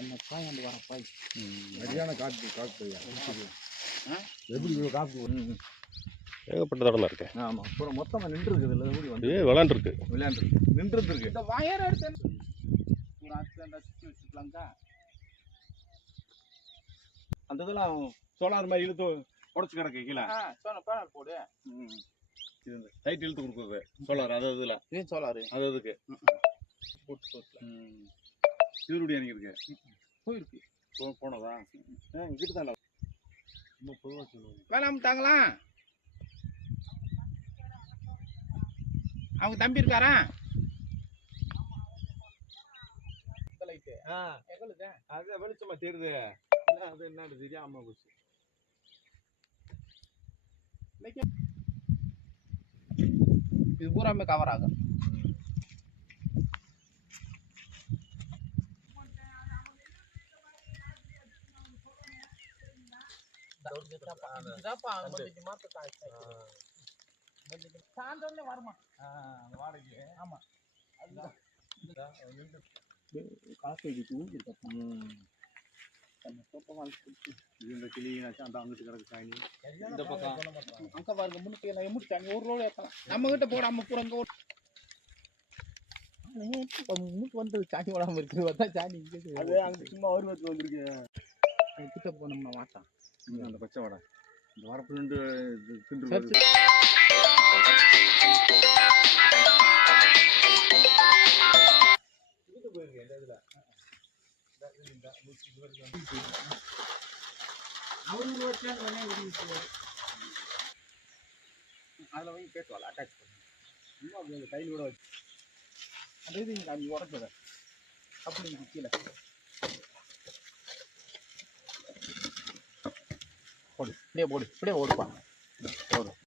என்ன பாய் அந்த வர பாய் சரியான காற்று எப்படி காப்பு ஏகப்பட்ட தடம் இருக்கு. ஆமாம் அப்புறம் மொத்தமாக நின்று இருக்குது இல்லை எப்படி வந்து விளாண்டுருக்கு நின்றுருக்கு இந்த வயர் எடுத்து ஒரு அச்சண்டா சுற்றி வச்சுக்கலாங்கக்கா. அந்த இதெல்லாம் சோலார் மாதிரி இழுத்து உடச்சு கிடக்கு கீழே சோலார் போடு. இது லைட் இழுத்து கொடுக்குறது சோலார் அது இதில் இது சோலாரு அது அதுக்கு போட்டு போட்டு சிறுபடி அன்னைக்கு இருக்கு போயிருக்கு போனதா இங்கிட்டு தான் இல்லை ரொம்ப பொதுவாக சொல்லுவாங்க வேணாம்ட்டாங்களா? அவங்க தம்பி இருக்காரா? அது வெளிச்சமா தெரியுது அது என்ன தெரியாம போச்சு. இது பூராமே கவர் ஆகும். வருமா வாடகை ஆமா காசு இந்த கிளினாச்சும் அந்த அங்கிட்டு கிடக்கு காணி இந்த பக்கம் அங்க பாருங்க முன்னுக்கு எல்லாம் முடிச்சாங்க ஒரு ரோடு ஏற்றலாம் நம்ம கிட்ட போடாம பூரா அங்க முன்னுக்கு வந்து சாணி போடாம இருக்குது பார்த்தா சாணி அது அங்கே சும்மா வருவத்துக்கு வந்திருக்கு கிட்ட போனோம்னா மாட்டான் அந்த பச்சை வடை இந்த வரப்பு நின்று தின்று அதில் போய் பேசுவாள் அட்டாச் பண்ணி இன்னும் அப்படி அந்த கையில் கூட வச்சு அந்த இது நீ உடச்சத அப்படி கீழே போடு இப்படியே ஓடுப்பா போதும்.